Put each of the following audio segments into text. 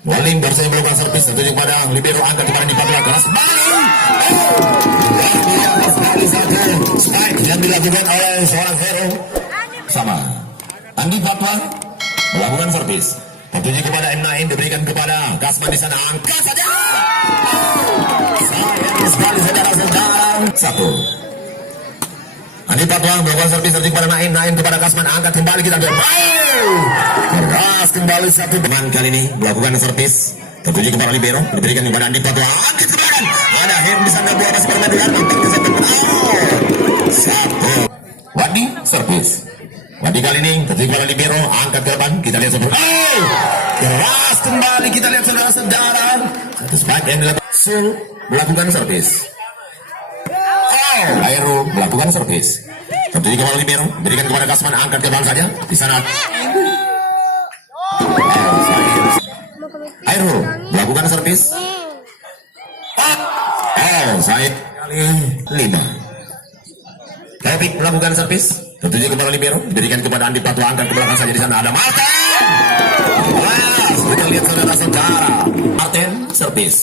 Waling baru saja melakukan servis tertuju kepada libero, angkat kepada di Papua keras balik. Strike yang dilakukan oleh seorang hero sama Andi Papua melakukan servis tertuju kepada M9, diberikan kepada Kasman di sana, angkat saja. Sayang sekali saudara-saudara. Satu. Andi Patwa melakukan servis tertuju kepada Nain kepada Kasman, angkat kembali, kita lihat. Keras kembali satu. Teman kali ini melakukan servis tertuju kepada libero, diberikan kepada Andi Patwa, angkat kembali. Ada Her di sana, dua masih permainan, satu. Wadi servis. Wadi kali ini tertuju kepada libero, angkat ke depan, kita lihat seperti keras kembali, kita lihat saudara-saudara. Satu spike yang dilakukan Sul melakukan servis. Aero melakukan servis tertuju kepada libero, berikan kepada Kasman, angkat ke depan saja di sana. Aero melakukan servis. Saya kali 5. Topik melakukan servis tertuju kepada libero, diberikan kepada Andi Patwa, angkat ke belakang saja di sana. Ada Martin. Kita lihat saudara-saudara. Martin servis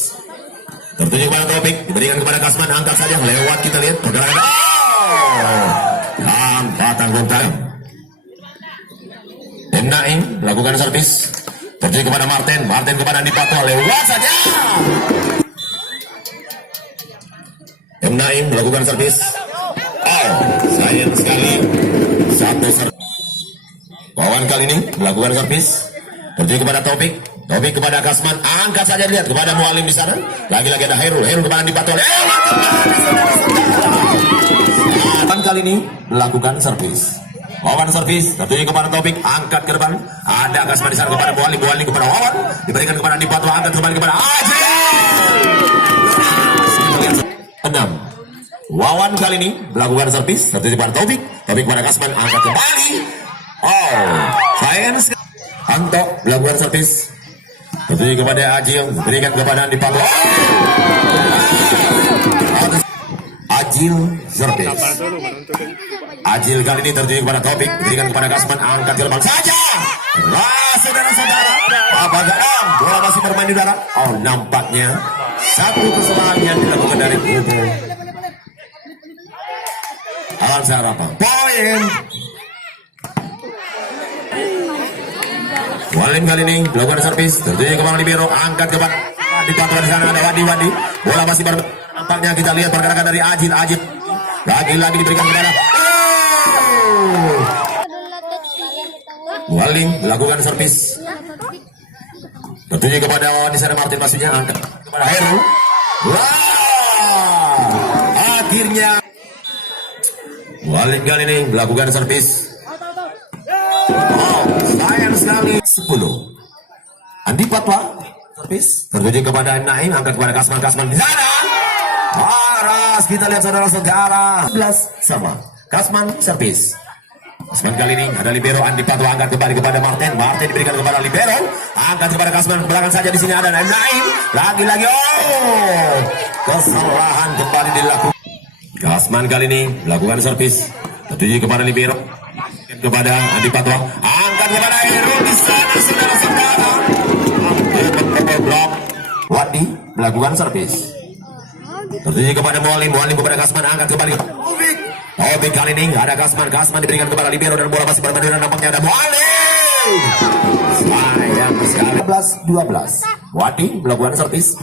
tertuju kepada Topik, diberikan kepada Kasman, angkat saja lewat, kita lihat pergerakan. Tanpa tanggung-tanggung. M9 melakukan servis tertuju kepada Martin kepada Andi Patwa, lewat saja. M9 melakukan servis. Sayang sekali satu servis. Wawan kali ini melakukan servis tertuju kepada Topik kepada Kasman, angkat saja, lihat kepada Mualim di sana. Lagi-lagi ada Herul kepada Andi Patwa. Wawan kali ini melakukan servis. Wawan servis tertuju kepada Topik, angkat ke depan. Ada Kasman di sana kepada Mualim kepada Wawan, diberikan kepada Andi Patwa, angkat kembali kepada Ajil. 6. Wawan kali ini melakukan servis tertuju kepada Topik kepada Kasman, angkat kembali. Sayang sekali. Anto melakukan servis tertuju kepada Ajil, berikan kepada Andi Patwa. Ajil servis. Ajil kali ini tertuju kepada Topik, berikan kepada Kasman, angkat ke depan saja. Saudara-saudara, apa garam? Bola masih bermain di udara. Nampaknya satu kesalahan yang dilakukan dari kubu Alan Sarapa. Poin. Walim kali ini melakukan servis tertuju kepada libero, angkat ke di Patwa di sana. Ada Wadi. Bola masih nampaknya, kita lihat pergerakan dari Ajil. Lagi-lagi diberikan kepada Walim melakukan servis tertuju kepada Wawan di sana. Martin maksudnya, angkat kepada Heru. Akhirnya Walim kali ini melakukan servis. Sayang sekali. 10. Andi Patwa servis tertuju kepada Naim, angkat kepada Kasman di sana. Waras, kita lihat saudara-saudara. 11 sama. Kasman servis. Kasman kali ini ada libero, Andi Patwa, angkat kembali kepada Martin diberikan kepada libero, angkat kepada Kasman, belakang saja di sini ada Naim. Lagi-lagi kesalahan kembali dilakukan. Kasman kali ini melakukan servis tertuju kepada libero, kepada Andi Patwa, angkat kepada Heru di sana saudara-saudara. Blok. Wadi melakukan servis tertuju kepada Mualim kepada Kasman, angkat kembali. Topik kali ini ada Kasman diberikan kepada libero dan bola masih bermain, nampaknya ada Mualim. Sayang sekali. 12. Wadi melakukan servis.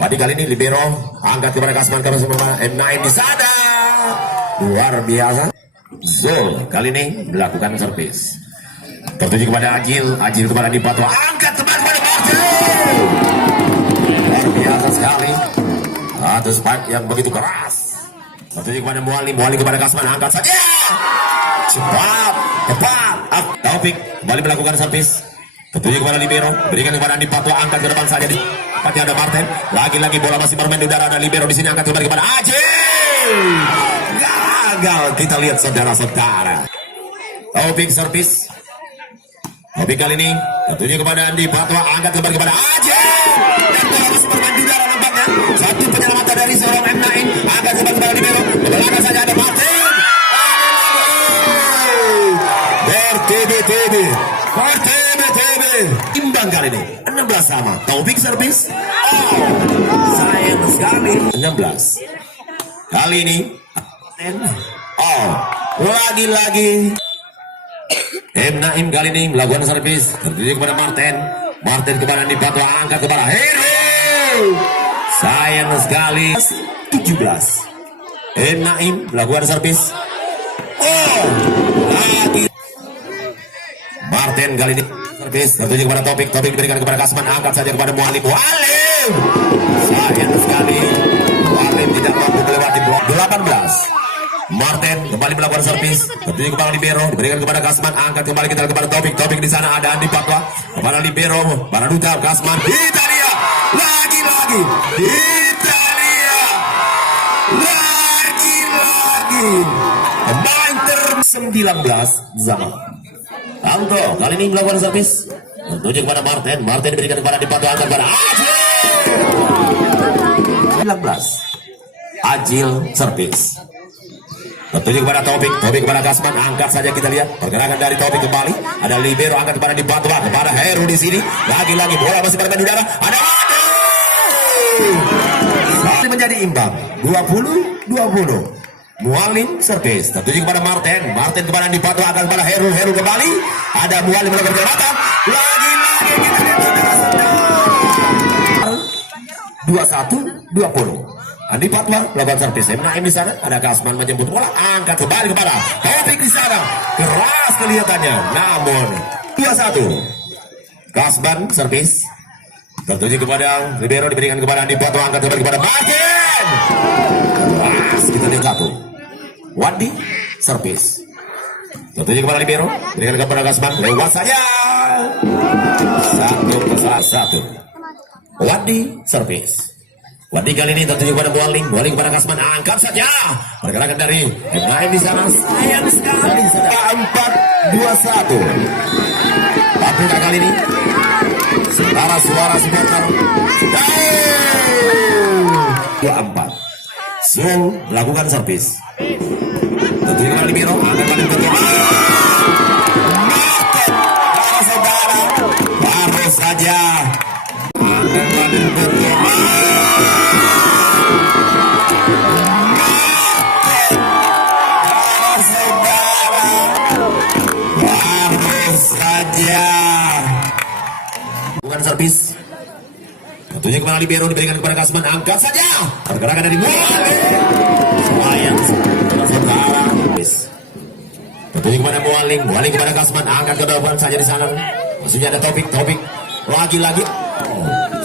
Wadi kali ini libero, angkat kepada Kasman karena semua M9 di sana. Luar biasa. Zul kali ini melakukan servis tertuju kepada Ajil kepada Andi Patwa, angkat kembali kepada Martin. Luar biasa sekali. Satu spike yang begitu keras tertuju kepada Mualim kepada Kasman, angkat saja. Cepat. Taufik kembali melakukan servis tertuju kepada libero, berikan kepada Andi Patwa, angkat ke depan saja. Tempatnya ada Martin. Lagi-lagi bola masih bermain di udara, ada libero di sini, angkat kembali kepada Ajil. Gagal, kita lihat saudara-saudara. Taufik servis. Taufik kali ini tertuju kepada Andi Patwa, angkat kembali kepada Ajil. Dan bola masih bermain di udara nampaknya. Satu penyelamatan dari seorang M9, angkat kembali kepada libero. Belakang saja ada Martin. Bertebe. Imbang kali ini 16 juga sama. Taufik servis. Oh, sayang sekali. 16. Kali ini. Oh, lagi-lagi. Naim kali ini melakukan servis. Tertuju kepada Martin. Martin kepada Andi Patwa, angkat kepada Heru. Sayang sekali. 17. Naim melakukan servis. Oh, lagi. Martin kali ini servis. Tertuju kepada Topik. Topik diberikan kepada Kasman. Angkat saja kepada Mualim. Mualim. Sayang sekali. Mualim tidak mampu melewati blok. 18. Martin kembali melakukan servis. Tertuju kepada Libero, diberikan kepada Kasman. Angkat kembali kita kepada Topik. Topik di sana ada Andi Patwa kepada Libero, para duta Kasman. Italia lagi-lagi. Italia lagi-lagi. Pemain ter-19 Zama. Aldo kali ini melakukan servis. Tertuju kepada Martin. Martin diberikan kepada Andi Patwa. Angkat kepada Ajil. 19. Ajil servis. Tertuju kepada Topik. Topik kepada Kasman. Angkat saja kita lihat pergerakan dari Topik kembali. Ada Libero angkat kepada Andi Patwa, kepada Heru di sini. Lagi-lagi bola masih bermain di udara. Ada Adi. Menjadi imbang. 20-20. Mualim servis. Tertuju kepada Martin. Martin kepada Andi Patwa, angkat kepada Heru. Heru kembali. Ada Mualim melakukan pergerakan. Lagi-lagi kita lihat 21-20. Andi Patwa melakukan servis. Naim di sana ada Kasman menjemput bola, angkat kembali kepada Topik di sana. Keras kelihatannya, namun 21. Kasman servis. Tertuju kepada Libero, diberikan kepada Andi Patwa, angkat kembali kepada Martin. Keras kita lihat 1. Wandi servis. Tertuju kepada Libero, diberikan kepada Kasman, lewat saja. 1-1. Wandi servis. Wadi kali ini tertuju kepada Mualim. Mualim kepada Kasman, angkat saja. Pergerakan dari Naim di sana. Sayang sekali. 4-21. Papua kali ini. Suara supporter. 24. Sul melakukan servis. Tertuju kepada Libero. Angkat pada Libero. Saudara. Baru saja. Angkat pada Libero. Bukan servis. Tentunya kepada Libero, diberikan kepada Kasman. Angkat saja. Pergerakan dari Mualim. Sayang saudara. Tentunya kepada Mualim. Mualim kepada Kasman. Angkat ke depan saja di sana. Maksudnya ada Topik. Topik lagi-lagi.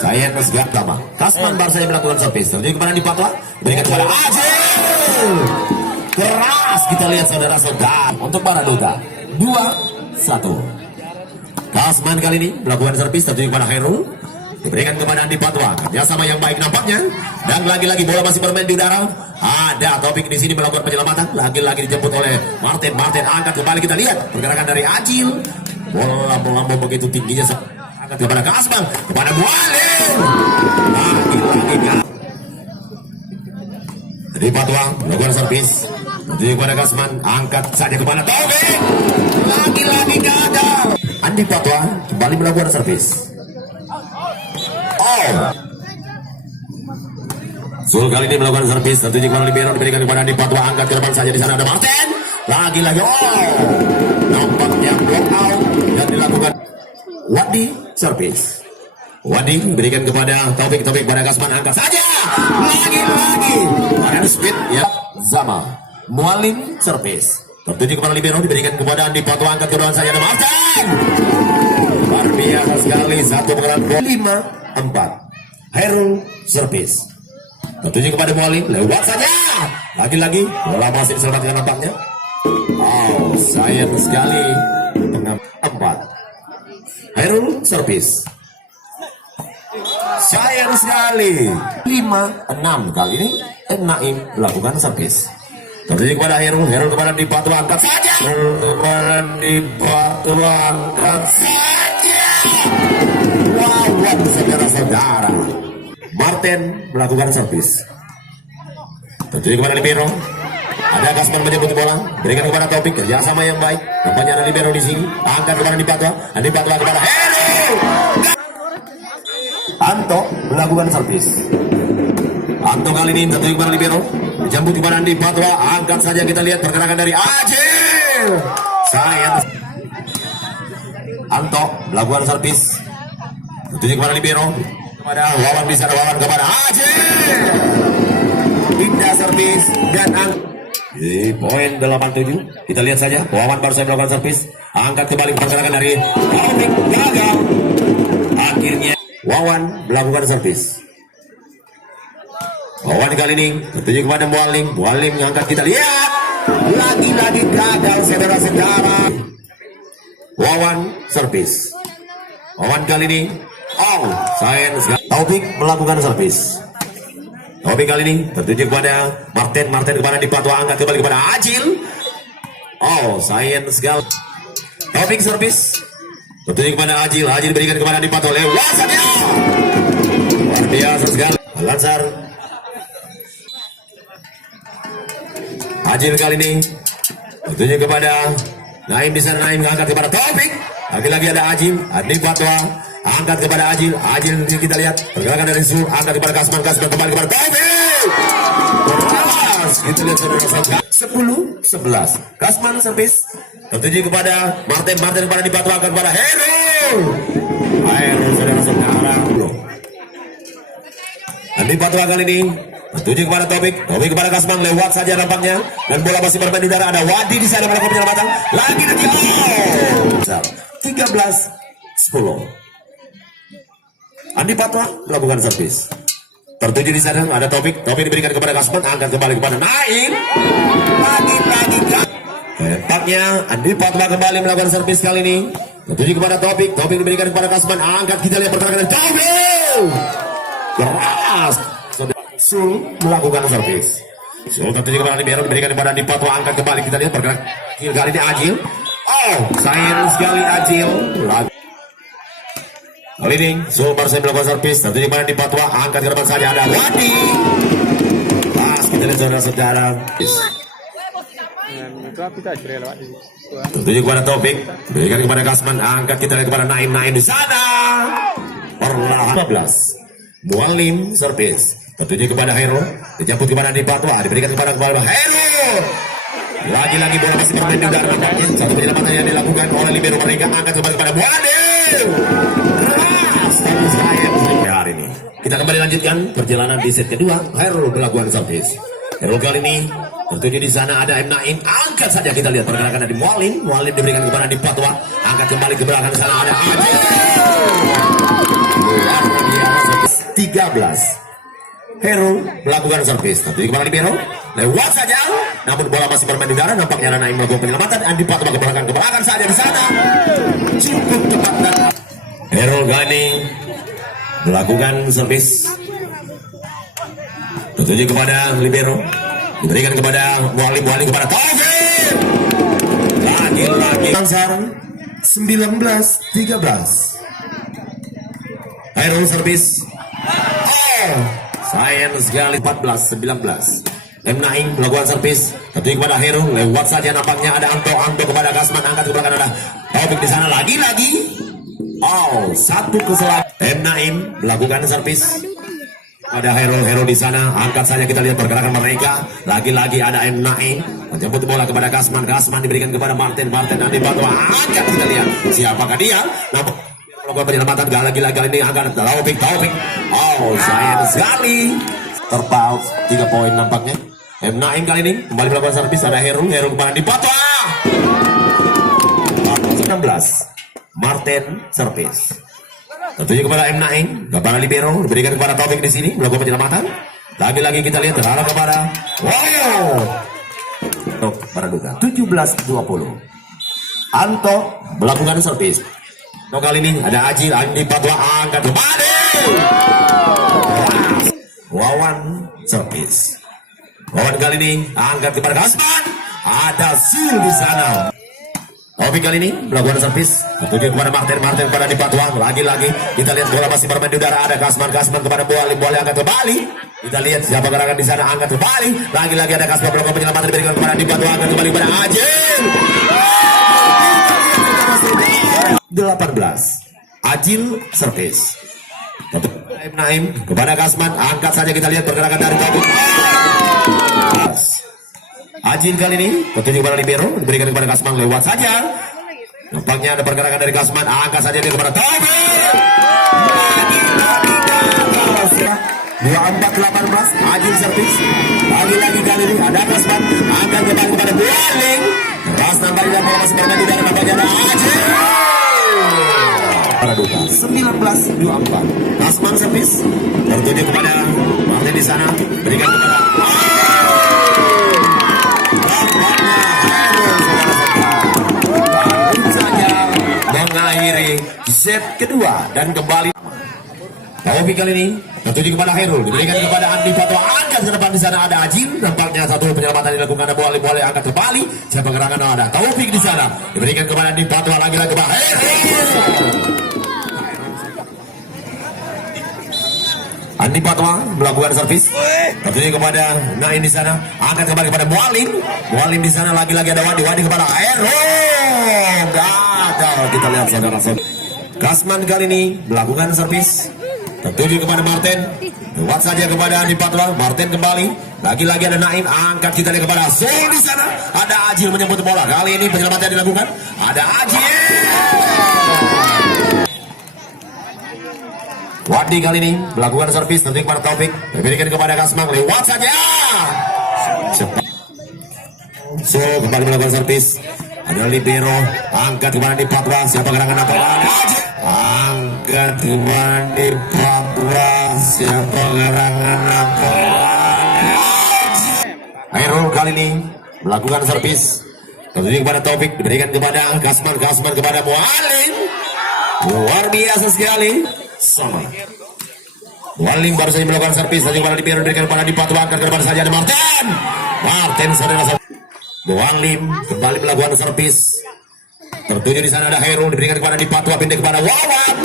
Saya segala lama. Kasman baru saja melakukan servis. Tentunya kepada Andi Patwa, diberikan kepada Ajil. Keras kita lihat saudara-saudara. Untuk para duta 2-1. Kasman kali ini melakukan servis. Tertuju kepada Heru, diberikan kepada Andi Patwa. Kerjasama yang baik nampaknya. Dan lagi-lagi bola masih bermain di udara. Ada Topik di sini melakukan penyelamatan. Lagi-lagi dijemput oleh Martin. Martin angkat kembali, kita lihat pergerakan dari Ajil. Bola melambung begitu tingginya. Angkat kepada Kasman, kepada Mualim. Lagi-lagi Andi Patwa melakukan servis. Tertuju kepada Kasman. Angkat saja kepada Topik. Lagi-lagi gagal. Andi Patwa kembali melakukan servis. Oh, Sul kali ini melakukan servis. Tertuju kepada Libero, diberikan kepada Andi Patwa. Angkat ke depan saja, di sana ada Martin. Lagi-lagi. Oh, nampaknya block out yang dilakukan. Wadi servis. Wadi diberikan kepada Topik. Topik kepada Kasman. Angkat saja. Lagi-lagi. Ada speed ya. Zama. Mualim servis. Tertuju kepada Libero, diberikan kepada Andi Patwa. Angkat ke depan saja ada Martin. Luar biasa sekali. Satu pengeran bola. 5-4. Heru servis. Tertuju kepada Mualim. Lewat saja. Lagi-lagi. Bola masih diselamatkan nampaknya. Oh, sayang sekali. Tengah 4. Heru servis. Sayang sekali. 5-6 kali ini. Naim melakukan servis. Tertuju kepada Heru. Heru kepada Andi Patwa. Angkat saja. Kepada Andi Patwa. Angkat saja. Lawan saudara-saudara. Martin melakukan servis. Tertuju kepada Libero. Ada Kasman menjemput bola. Berikan kepada Topik. Kerjasama yang baik. Nampaknya ada Libero di sini. Angkat kepada Andi Patwa. Andi Patwa kepada Heru. Anto melakukan servis. Anto kali ini tentunya kepada libero, dijambut kepada Andi Patwa, angkat saja kita lihat pergerakan dari Ajil. Sayang. Anto melakukan servis, tentunya kepada libero, kepada Wawan bisa Wawan kepada Ajil. Indah servis dan di poin 87 kita lihat saja Wawan baru saja melakukan servis, angkat kembali pergerakan dari Taufik gagal. Akhirnya Wawan melakukan servis. Wawan kali ini bertuju kepada Mualim. Mualim angkat kita lihat lagi-lagi gagal saudara-saudara. Wawan servis. Wawan kali ini sayang sekali. Taufik melakukan servis. Taufik kali ini bertuju kepada Martin. Martin kepada Dipatwa, angkat kembali kepada Ajil. Sayang sekali. Taufik servis. Bertuju kepada Ajil. Ajil berikan kepada Dipatwa lewat saja. Luar biasa sekali. Lansar. Ajil kali ini bertuju kepada Naim di sana. Naim angkat kepada Taufik. Lagi-lagi ada Ajil. Adi Fatwa angkat kepada Ajil. Ajil kita lihat pergerakan dari Sul, angkat kepada Kasman. Kasman kembali kepada Taufik. Keras. Kita lihat saudara-saudara. 10-11. Kasman servis. Tertuju kepada Martin. Martin kepada Adi Fatwa, angkat kepada Heru. Heru saudara-saudara. Adi Fatwa kali ini tertuju kepada Taufik. Taufik kepada Kasman, lewat saja nampaknya. Dan bola masih bermain di udara. Ada Wadi di sana melakukan penyelamatan. Lagi 13-10. Andi Patwa melakukan servis. Tertuju di sana ada Taufik. Taufik diberikan kepada Kasman, angkat kembali kepada Naim. Lagi-lagi tampaknya Andi Patwa kembali melakukan servis kali ini. Tertuju kepada Taufik. Taufik diberikan kepada Kasman, angkat kita lihat pergerakan Taufik. Keras. Sul melakukan servis. Sul tertuju kepada libero, diberikan kepada Andi Patwa, angkat kembali kita lihat pergerakan kali ini Ajil. Sayang sekali Ajil. Kali ini Sul baru saja melakukan servis, tertuju kepada Andi Patwa, angkat ke depan saja ada Wadi. Pas kita lihat saudara-saudara. Tertuju kepada Taufik, diberikan kepada Kasman, angkat kita lihat kepada Naim. Naim di sana. Perlahan 15. Mualim servis. Tertuju kepada Hero, dijemput kepada Andi Patwa, diberikan kepada Hero. Lagi-lagi bola masih bermain di udara. Satu penyelamatan yang dilakukan oleh libero mereka, angkat kembali kepada Mualim. Keras tapi sayang hari ini. Kita kembali lanjutkan perjalanan di set kedua. Hero melakukan servis. Hero kali ini tertuju di sana ada M Naim, angkat saja kita lihat pergerakan dari Mualim. Mualim diberikan kepada Andi Patwa, angkat kembali ke belakang sana ada Ajil. 13. Hero melakukan servis. Tertuju kepada libero, lewat saja. Namun bola masih bermain di udara. Nampaknya ada Naim melakukan penyelamatan. Andi Patwa ke belakang saja di sana. Cukup tepat dan Hero Gani melakukan servis. Tertuju kepada libero, diberikan kepada Mualim. Mualim kepada Taufik. Lagi-lagi Lansar 19-13. Hero servis. Sayang sekali 14-19. M Naim melakukan servis. Tertuju kepada Hero, lewat saja nampaknya ada Anto. Anto kepada Kasman, angkat ke belakang ada Taufik di sana lagi-lagi. Satu kesalahan. M Naim melakukan servis. Ada Hero. Hero di sana, angkat saja kita lihat pergerakan mereka. Lagi-lagi ada M Naim menjemput bola kepada Kasman. Kasman diberikan kepada Martin. Martin Andi Patwa, angkat kita lihat siapakah dia. Nampak melakukan penyelamatan lagi-lagi kali ini angkat Taufik. Sayang sekali. Terpaut 3 poin nampaknya. M Naim kali ini kembali melakukan servis. Ada Hero. Hero kepada Andi Patwa. 16. Martin servis. Tertuju kepada M Naim, kepada libero, diberikan kepada Taufik di sini melakukan penyelamatan. Lagi-lagi kita lihat terarah kepada Baraduga 17-20. Anto melakukan servis. Kali ini ada Ajil. Andi Patwa angkat kembali. Wawan servis. Wawan kali ini angkat kepada Kasman. Ada Sul di sana. Taufik kali ini melakukan servis. Tertuju kepada Martin. Martin kepada Andi Patwa. Lagi-lagi kita lihat bola masih bermain di udara. Ada Kasman. Kasman kepada Mualim. Mualim angkat kembali. Kita lihat siapa gerakan di sana, angkat kembali. Lagi-lagi ada Kasman melakukan penyelamatan, diberikan kepada Andi Patwa, angkat kembali kepada Ajil. 18. Ajil servis. Naim kepada Kasman, angkat saja, kita lihat pergerakan dari Taufik. Ajin kali ini petunjuk kepada libero diberikan kepada Kasman, lewat saja. Nampaknya ada pergerakan dari Kasman, angkat saja dia kepada Taufik. 24-18, Ajin servis. Lagi-lagi kali ini ada Kasman, angkat kembali kepada Bualing. Ras nampaknya mau masih bermain dari nampaknya ada Ajin. 19-24, Kasman servis tertuju kepada Martin di sana, berikan kepada mengakhiri set kedua dan kembali Taufik kali ini tertuju kepada Hairul, diberikan kepada Andi Fatwa, angkat ke depan. Di sana ada Ajin, nampaknya satu penyelamatan dilakukan, ada boleh angkat kembali. Siapa gerakan ada Taufik di sana, diberikan kepada Andi Fatwa, lagi-lagi kepada Hairul. Andi Fatwa melakukan servis, tentunya kepada Naim di sana, angkat kembali kepada Mualim di sana, lagi-lagi ada Wadi kepada Aero, gagal. Kita lihat saudara-saudara, Kasman kali ini melakukan servis, tentunya kepada Martin, lewat saja kepada Andi Fatwa. Martin kembali, lagi-lagi ada Naim, angkat, kita lihat kepada Zul di sana, ada Ajil menyebut bola. Kali ini penyelamatan dilakukan, ada Ajil. Wadi kali ini melakukan servis, tentunya kepada Taufik, diberikan kepada Kasman, lewat saja. Cepat. So kembali melakukan servis, ada libero, angkat kepada Andi Fatwa. Siapa gerangan atau angkat kepada Andi Fatwa, siapa gerangan atau Hairul kali ini melakukan servis, tentunya kepada Taufik, diberikan kepada Kasman kepada Mualim. Luar biasa sekali. Sama Mualim baru saja melakukan servis, tadi kepada libero, diberikan kepada Andi Fatwa, angkat ke depan saja ada Martin saudara. Mualim kembali melakukan servis, tertuju di sana ada Hairul, diberikan kepada Andi Fatwa, pindah kepada Wawan.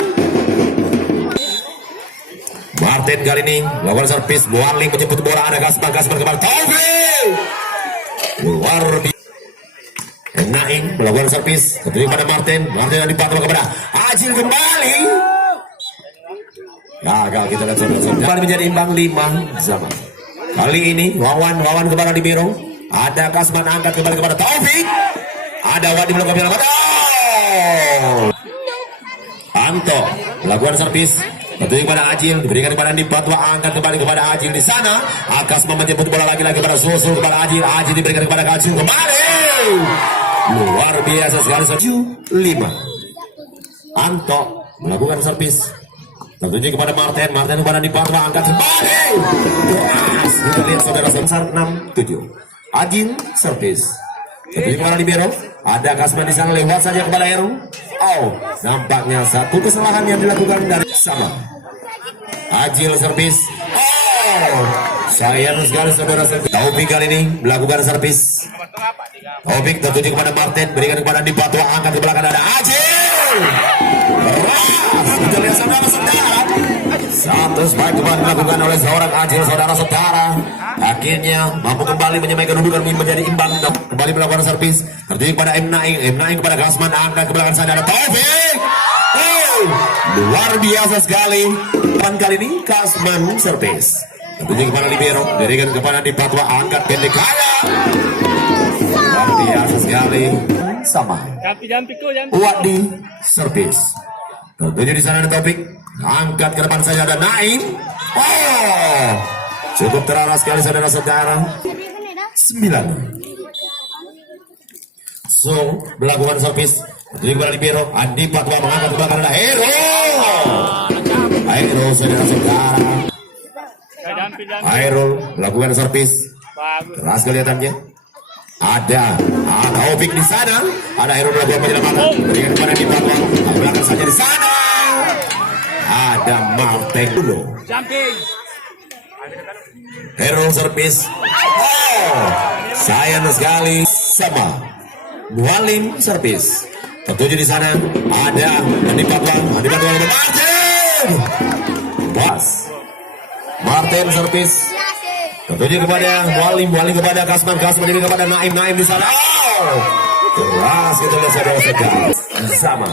Martin kali ini melakukan servis, Mualim menjemput bola, ada Kasman kepada Taufik. Luar biasa. Naim melakukan servis, tertuju kepada Martin Andi Fatwa kepada Ajil kembali. Gagal, kita lihat saudara-saudara. Kembali menjadi imbang 5-5. Kali ini Wawan kepada libero, ada Kasman, angkat kembali kepada Taufik, ada Wadi melakukan kepada Anto melakukan servis, tentunya kepada Ajil, diberikan kepada Andi Fatwa, angkat kembali kepada Ajil di sana. Kasman menjemput bola lagi-lagi kepada Susul kepada Ajil diberikan kepada Ajil kembali. Luar biasa sekali. 7-5. Anto melakukan servis, tentunya kepada Martin kepada Andi Fatwa, angkat kembali. Kita lihat saudara-saudara. 6-7. Ajin servis, tentunya kepada libero, ada Kasman di sana, lewat saja kepada Heru. Nampaknya satu kesalahan yang dilakukan dari sama. Ajil servis. Sayang sekali saudara-saudara. Taufik kali ini melakukan servis. Taufik tertuju kepada Martin, berikan kepada Andi Fatwa, angkat ke belakang, ada Ajil. Kita lihat saudara-saudara, satu spike kembali dilakukan oleh seorang Ajil saudara-saudara. Akhirnya mampu kembali menyamai kedudukan menjadi imbang. Kembali melakukan servis, tertuju kepada M Naim kepada Kasman, angkat ke belakang sana ada Taufik. Luar biasa sekali. Dan kali ini Kasman servis, tertuju kepada libero, diberikan kepada Andi Fatwa, angkat pendek kaya. Luar biasa sekali. Sama Wadi servis, tentunya di sana ada Taufik, angkat ke depan saja ada Naim. Cukup terarah sekali saudara-saudara. 9. So melakukan servis, tentunya kepada libero, Andi Fatwa mengangkat ke belakang ada Hairul saudara-saudara. Hairul melakukan servis, keras kelihatannya. Ada Taufik di sana, ada Hairul melakukan penyelamatan, berikan kepada Andi Fatwa, belakang saja di sana. Ada Martin dulu. Hairul servis. Sayang sekali sama. Mualim servis, tentunya di sana ada Andi Fatwa kepada Martin. Martin servis, tentunya kepada Mualim kepada Kasman ini kepada Naim di sana. Keras kita lihat saudara-saudara. Sama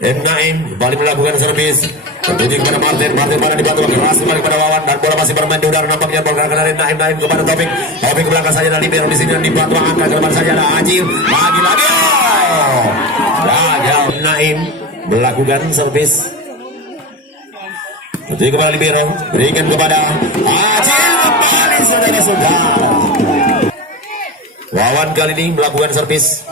Naim kembali melakukan servis. Tertuju kepada Martin pada dibantu keras kembali kepada Wawan dan bola masih bermain di udara, nampaknya bola dari Naim kepada Taufik ke belakang saja dari Libero di sini dan dibantu angkat ke depan saja ada Ajil lagi gagal. Naim melakukan servis. Tertuju kepada Libero, berikan kepada Ajil kembali saudara-saudara. Wawan kali ini melakukan servis.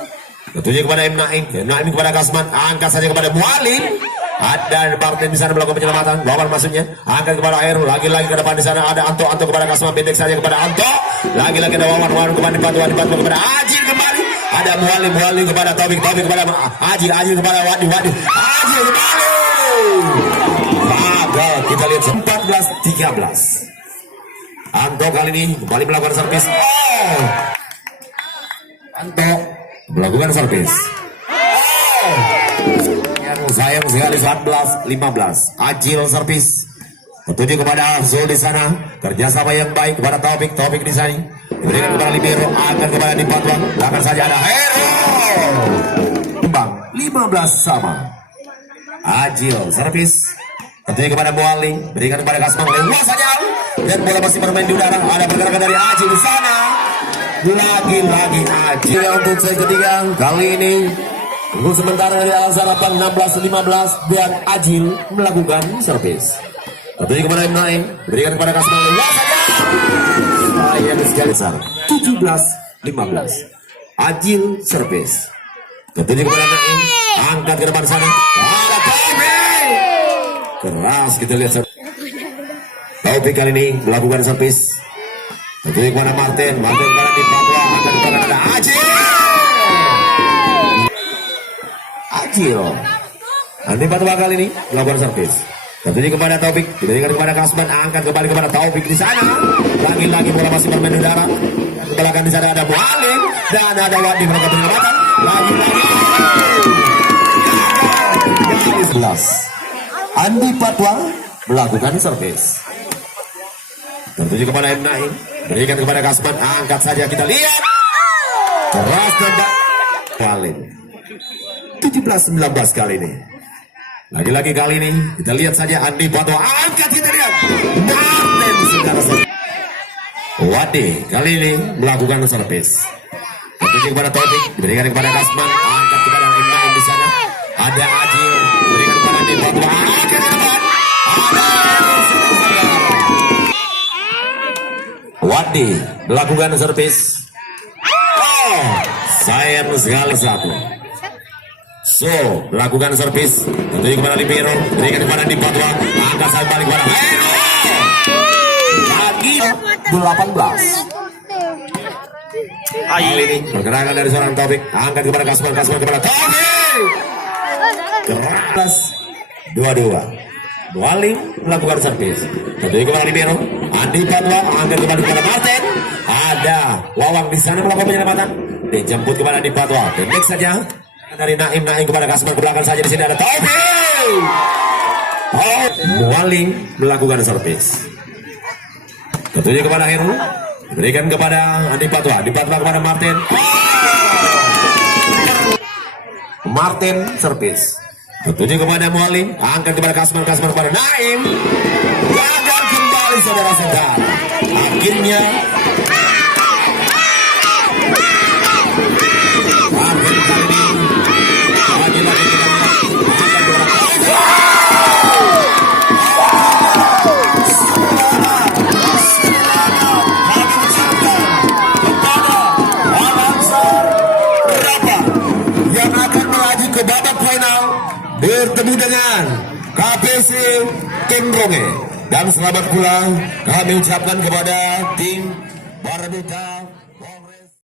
Tertuju kepada Naim kepada Kasman, angkat saja kepada Mualim. Ada Martin di sana melakukan penyelamatan. Wawan maksudnya, angkat kepada Air. Lagi-lagi ke depan di sana ada Anto kepada Kasman, pendek saja kepada Anto. Lagi-lagi ada Wawan kepada Dibantu kepada Ajil kembali. Ada Mualim kepada Taufik kepada Ajil kepada Wadi Ajil kembali. Gagal. Kita lihat 14-13. Anto kali ini kembali melakukan servis. Anto melakukan servis. Sayang sekali 14-15. Ajil servis. Tertuju kepada Zul di sana. Kerjasama yang baik kepada Taufik di sini. Diberikan kepada Libero, akan kepada Dipatwa. Belakang saja ada Hero. Kembang 15 sama. Ajil servis. Tertuju kepada Muali. Berikan kepada Kasman. Lewat saja. Dan bola masih bermain di udara. Ada pergerakan dari Ajil di sana. Lagi-lagi Ajil untuk set ketiga. Kali ini tunggu sementara dari Al-Zarapan 16-15 dan Ajil melakukan servis. Tertuju kepada Naim, berikan kepada Kasman. Sayang sekali 17-15. Ajil servis. Tertuju kepada Naim, angkat ke depan sana. Ada Taufik. Keras kita lihat. Taufik kali ini melakukan servis. Tertuju kepada Martin kepada Dipatwa, angkat kepada Ajil. Andi Patwa kali ini melakukan servis. Tertuju kepada Taufik, diberikan kepada Kasman, angkat kembali kepada Taufik di sana. Lagi-lagi bola masih bermain di udara. Di belakang di sana ada Mualim dan ada Wadi mereka penyelamatan. Lagi-lagi 11. Andi Patwa melakukan servis. Tertuju kepada Naim, berikan kepada Kasman, angkat saja kita lihat. Keras tembak kali 17-19 kali ini. Lagi-lagi kali ini kita lihat saja Andi Patwa angkat kita lihat. Martin saudara-saudara. Wadi kali ini melakukan servis. Tertuju kepada Taufik, diberikan kepada Kasman, angkat kepada Naim di sana. Ada Ajil, berikan kepada Andi Patwa, angkat ke depan. Wadi melakukan servis. Sayang sekali satu. So, lakukan servis. Tentunya kepada Libero, berikan kepada Dipatwa, angkat saya balik kepada Hero. Lagi 18. Kali ini pergerakan dari seorang Taufik, angkat kepada Kasman kepada Taufik. Keras 22. Mualim melakukan servis. Tentunya kepada Libero, Andi Patwa, angkat kepada Martin. Ada Wawang di sana melakukan penyelamatan. Dijemput kepada Andi Patwa, pendek saja. Dari Naim kepada Kasman, ke belakang saja di sini ada Taufik. Mualim melakukan servis. Tentunya kepada Heru, diberikan kepada Andi Patwa kepada Martin. Martin servis. Tentunya kepada Mualim, angkat kepada Kasman kepada Naim. Gagal kembali saudara-saudara. Akhirnya bertemu dengan KPC Kembronge. Dan selamat pula kami ucapkan kepada tim Barabuta